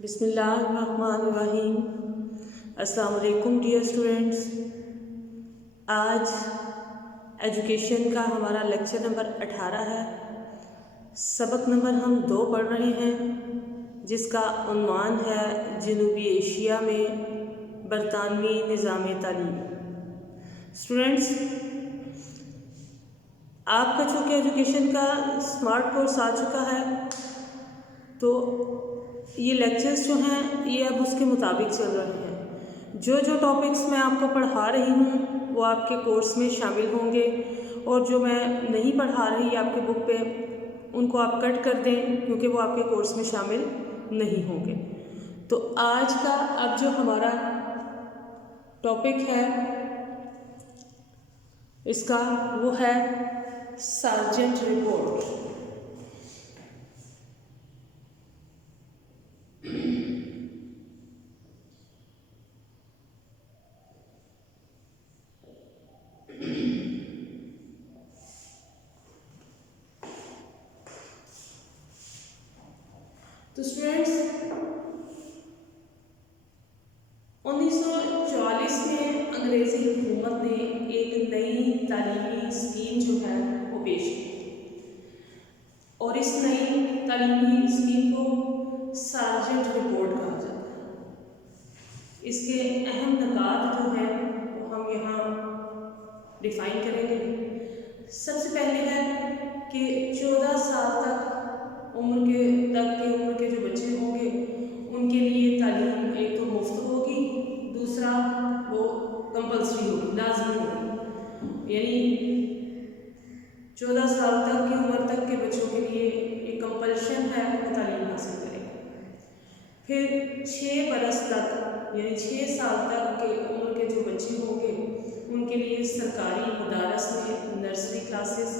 بسم اللہ الرحمن الرحیم۔ السلام علیکم ڈیئر اسٹوڈینٹس۔ آج ایجوکیشن کا ہمارا لیکچر نمبر 18 ہے۔ سبق نمبر ہم 2 پڑھ رہے ہیں، جس کا عنوان ہے جنوبی ایشیا میں برطانوی نظام تعلیم۔ اسٹوڈینٹس، آپ کا چونکہ ایجوکیشن کا اسمارٹ کورس آ چکا ہے، تو یہ لیکچرز جو ہیں یہ اب اس کے مطابق چل رہے ہیں۔ جو ٹاپکس میں آپ کو پڑھا رہی ہوں وہ آپ کے کورس میں شامل ہوں گے، اور جو میں نہیں پڑھا رہی آپ کے بک پہ ان کو آپ کٹ کر دیں، کیونکہ وہ آپ کے کورس میں شامل نہیں ہوں گے۔ تو آج کا اب جو ہمارا ٹاپک ہے اس کا وہ ہے سارجنٹ رپورٹ۔ تو اسٹوڈینٹس، 1944 میں انگریزی حکومت نے ایک نئی تعلیمی اسکیم جو ہے وہ پیش کی، اور اس نئی تعلیمی اسکیم کو سارجنٹ رپورٹ کہا جاتا ہے۔ اس کے اہم نکات جو ہیں وہ ہم یہاں ڈیفائن کریں گے۔ سب سے پہلے ہے کہ 14 سال تک عمر کے جو بچے ہوں گے ان کے لیے تعلیم ایک تو مفت ہوگی، دوسرا وہ کمپلسری ہوگی، لازمی ہوگی، یعنی 14 سال تک کی عمر تک کے بچوں کے لیے ایک کمپلشن ہے وہ تعلیم حاصل کریں۔ پھر 6 برس تک یعنی 6 سال تک کے عمر کے جو بچے ہوں گے ان کے لیے سرکاری مدارس میں نرسری کلاسز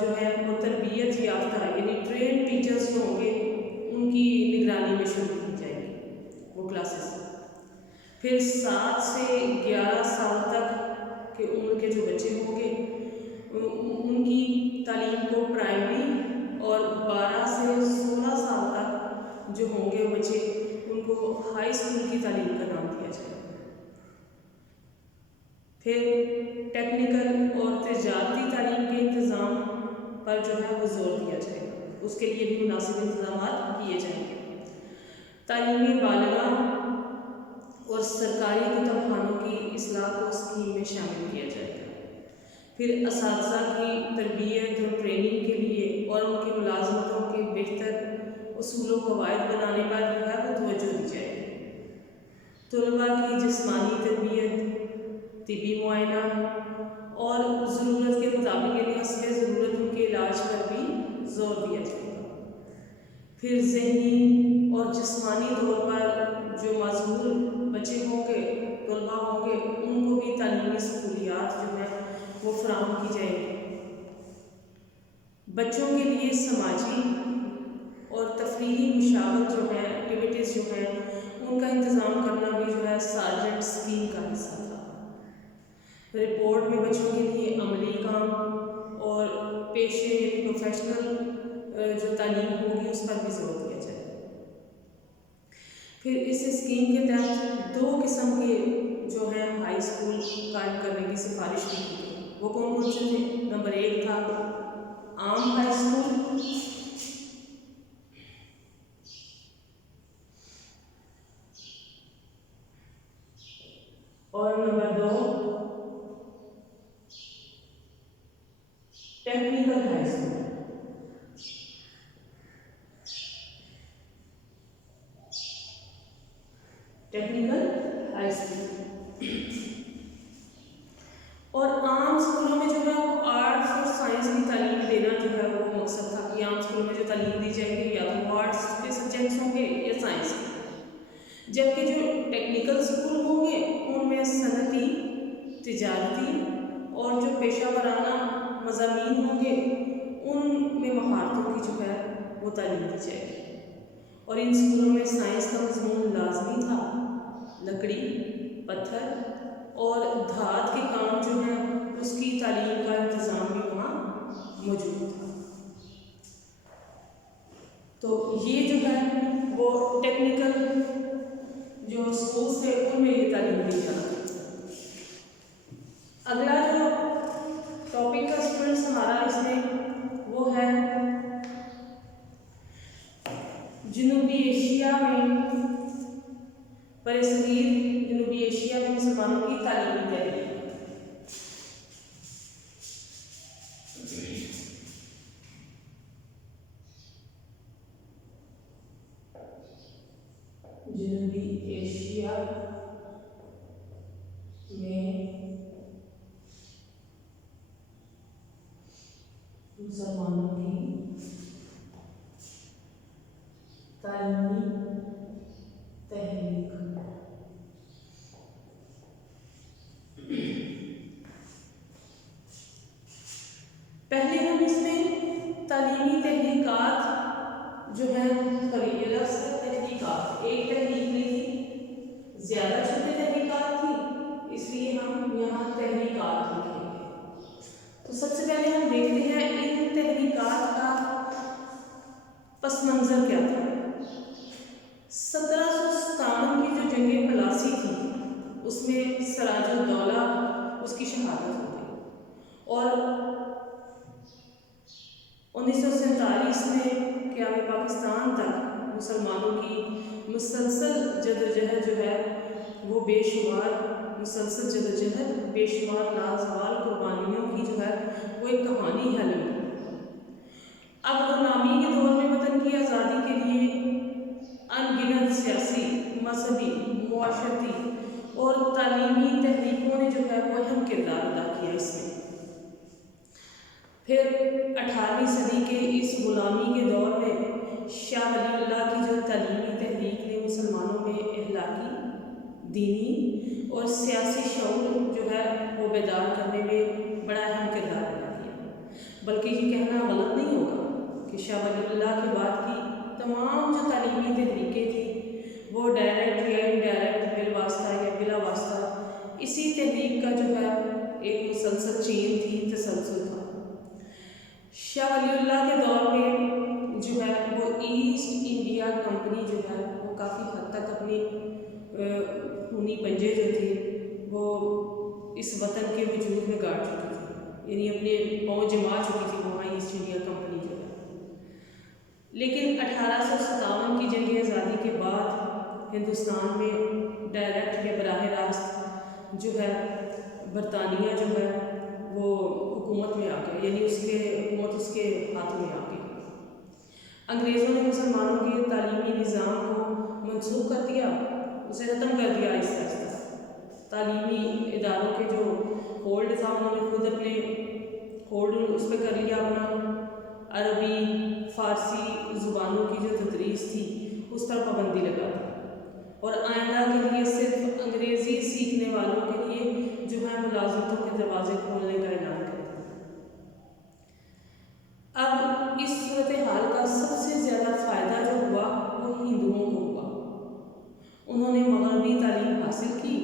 جو ہے وہ تربیت یافتہ یعنی ٹرینڈ ٹیچرز جو ہوں گے ان کی نگرانی میں شروع کی جائے گی وہ کلاسز۔ پھر 7 سے 11 سال تک کے عمر کے جو بچے ہوں گے ان کی تعلیم کو پرائمری، اور 12 سے 16 سال تک جو ہوں گے بچے ان کو ہائی اسکول کی تعلیم کا نام دیا جائے گا۔ پھر ٹیکنیکل اور تجارتی تعلیم کے انتظام پر جو ہے وہ زور دیا جائے گا، اس کے لیے بھی مناسب انتظامات کیے جائیں گے۔ تعلیمی بالغہ اور سرکاری کتب خانوں کی اصلاح کو اسکیم میں شامل کیا جائے گا۔ پھر اساتذہ کی تربیت اور ٹریننگ کے لیے اور ان کی ملازمتوں کے بہتر اصول و قواعد بنانے پر جو ہے وہ توجہ دی جائے گی۔ طلباء کی جسمانی تربیت، طبی معائنہ اور ضرورت کے مطابق یعنی حسب ضرورت ان کے علاج پر بھی زور دیا جائے گا۔ پھر ذہنی اور جسمانی طور پر جو معذور بچے ہوں گے، طلباء ہوں گے، ان کو بھی تعلیمی سہولیات جو ہے وہ فراہم کی جائے گی۔ بچوں کے لیے سماجی اور تفریحی مشاغل جو ہیں ایکٹیویٹیز جو ہیں ان کا انتظام کرنا بھی جو ہے سارجنٹ اسکیم کا حصہ تھا۔ رپورٹ میں بچوں کے لیے عملی کام اور پیشے یعنی پروفیشنل جو تعلیم ہوگی اس پر بھی زور دیا جائے۔ پھر اس اسکیم کے تحت 2 قسم کے جو ہے ہائی اسکول قائم کرنے کی سفارش کی گئی۔ وہ کون سے تھے؟ نمبر 1 تھا عام ہائی اسکول، اور number 2 technical high school. Technical high school اور عام اسکولوں میں جو ہے وہ آرٹس اور سائنس کی تعلیم دینا جو ہے وہ مقصد تھا کہ عام اسکولوں میں جو تعلیم دی جائے گی یا تو آرٹس کے سبجیکٹس ہوں گے یا سائنس کے، جبکہ جو ٹیکنیکل اسکول ہوں گے ان میں صنعتی، تجارتی اور جو پیشہ ورانہ مضامین ہوں گے ان میں مہارتوں کی جو ہے وہ تعلیم دی جائے گی۔ اور ان اسکولوں میں سائنس کا مضمون لازمی تھا۔ لکڑی، پتھر اور دھات کے کام جو ہیں اس کی تعلیم کا انتظام بھی وہاں موجود تھا۔ تو یہ جو ہے وہ ٹیکنیکل جو اسکولس تھے ان میں یہ تعلیم دی جاتی ہے۔ اگلا جو ٹاپک کا اسٹوڈنٹس ہمارا اس میں وہ ہے جنوبی ایشیا میں برصغیر جنوبی ایشیا میں مسلمانوں کی تعلیمی تحریک۔ جنوبی ایشیا میں مسلمانوں کی تعلیمی تحریک۔ پہلے ہم اس میں تعلیمی تحریکات جو ہے یہ لفظ تحریکات ایک تحریک نہیں تھی، زیادہ چھوٹی تحریکات تھی، اس لیے ہم یہاں تحریکات لکھیں گے۔ تو سب سے پہلے ہم دیکھتے ہیں ان تحریکات کا پس منظر کیا تھا۔ 1757 کی جو جنگ پلاسی تھی اس میں سراج الدولہ اس کی شہادت ہو گئی، اور 1947 میں قیام پاکستان تک مسلمانوں کی مسلسل جدوجہد جو ہے وہ بے شمار مسلسل جدوجہد بے شمار لازوال قربانیوں کی جو ہے وہ ایک کہانی ہے لمبی۔ اب غلامی کے دور میں وطن کی آزادی کے لیے ان گنت سیاسی، مذہبی، معاشرتی اور تعلیمی تحریکوں نے جو ہے وہ اہم کردار ادا کیا اس میں۔ پھر 18ویں صدی کے اس غلامی کے دور میں شاہ ولی اللہ کی جو تعلیمی تحریک نے مسلمانوں میں اخلاقی، دینی اور سیاسی شعور جو ہے وہ بیدار کرنے میں بڑا اہم کردار ادا کیا۔ بلکہ یہ کہنا غلط نہیں ہوگا کہ شاہ ولی اللہ کے بعد کی تمام جو تعلیمی تحریکیں تھیں وہ ڈائریکٹ یا انڈائریکٹ، بالواسطہ یا بلا واسطہ اسی تحریک کا جو ہے ایک مسلسل چین تھی، تسلسل تھا۔ شاہ ولی اللہ کے دور میں جو ہے وہ ایسٹ انڈیا کمپنی جو ہے وہ کافی حد تک اپنی خونی پنجے جو تھے وہ اس وطن کے وجود میں گاڑ چکی تھی، یعنی اپنے پاؤں جما چکی تھی وہاں ایسٹ انڈیا کمپنی جو ہے۔ لیکن 1857 کی جنگ آزادی کے بعد ہندوستان میں ڈائریکٹ یا براہ راست جو ہے برطانیہ جو ہے وہ حکومت میں آ گیا، یعنی حکومت اس کے ہاتھوں میں آ گئی۔ انگریزوں نے مسلمانوں کے تعلیمی نظام کو منسوخ کر دیا، اسے ختم کر دیا آہستہ آہستہ۔ تعلیمی اداروں کے جو ہولڈ تھا انہوں نے خود اپنے ہولڈ اس پہ کر لیا اپنا۔ عربی، فارسی زبانوں کی جو تدریس تھی اس پر پابندی لگا دی، اور آئندہ کے لیے صرف انگریزی سیکھنے والوں کے لیے جو ہے ملازمتوں کے دروازے کھولنے کا اعلان کر دیا۔ اب اس صورتحال کا سب سے زیادہ فائدہ جو ہوا وہ ہندوؤں کو ہوا۔ انہوں نے مغربی تعلیم حاصل کی،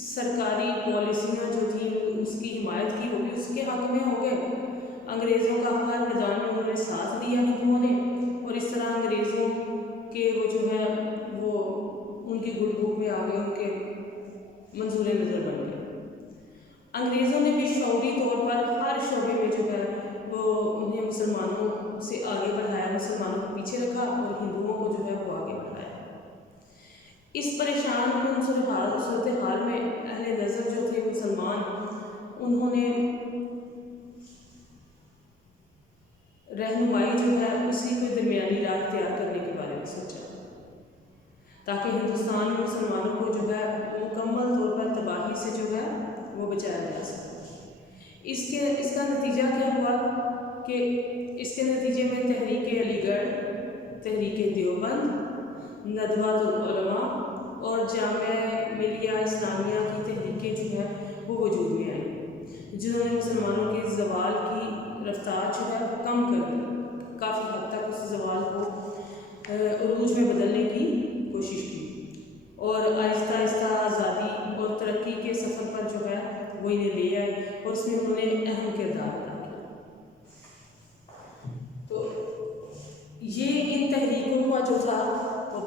سرکاری پالیسیاں جو تھیں اس کی حمایت کی، وہ بھی اس کے حق میں ہو گئے۔ انگریزوں کا ہر میدان میں انہوں نے ساتھ دیا ہندوؤں نے، اور اس طرح انگریزوں کے وہ جو ہے وہ ان کی گڈ بک میں آ گئے، ان کے منظور نظر بن گئے۔ انگریزوں نے بھی شعوری طور پر ہر شعبے میں جو ہے وہ انہیں مسلمانوں سے آگے بڑھایا، مسلمانوں کو پیچھے رکھا اور ہندوؤں کو جو ہے وہ آگے بڑھایا۔ اس پریشان کن صورتحال میں اہل نظر جو تھے مسلمان، انہوں نے رہنمائی جو ہے اسی کو درمیانی راہ اختیار کرنے کے بارے میں سوچا، تاکہ ہندوستان میں مسلمانوں کو جو ہے مکمل طور پر تباہی سے جو ہے وہ بچایا جا سکے۔ اس کا نتیجہ کیا ہوا کہ اس کے نتیجے میں تحریک علی گڑھ، تحریک دیوبند، ندوۃ العلماء اور جامعہ ملیہ اسلامیہ کی تحریکیں جو ہے وہ وجود میں آئیں، جنہوں نے مسلمانوں کے زوال کی رفتار جو ہے وہ کم کر دی، کافی حد تک اس زوال کو عروج میں بدلنے کی کوشش کی، اور آہستہ آہستہ آزادی اور ترقی کے سفر پر جو ہے وہ انہیں لے آئے، اور اس میں انہوں نے اہم کردار ادا کیا۔ تو یہ ان تحریکوں کا جو تھا وہ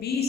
20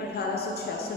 1866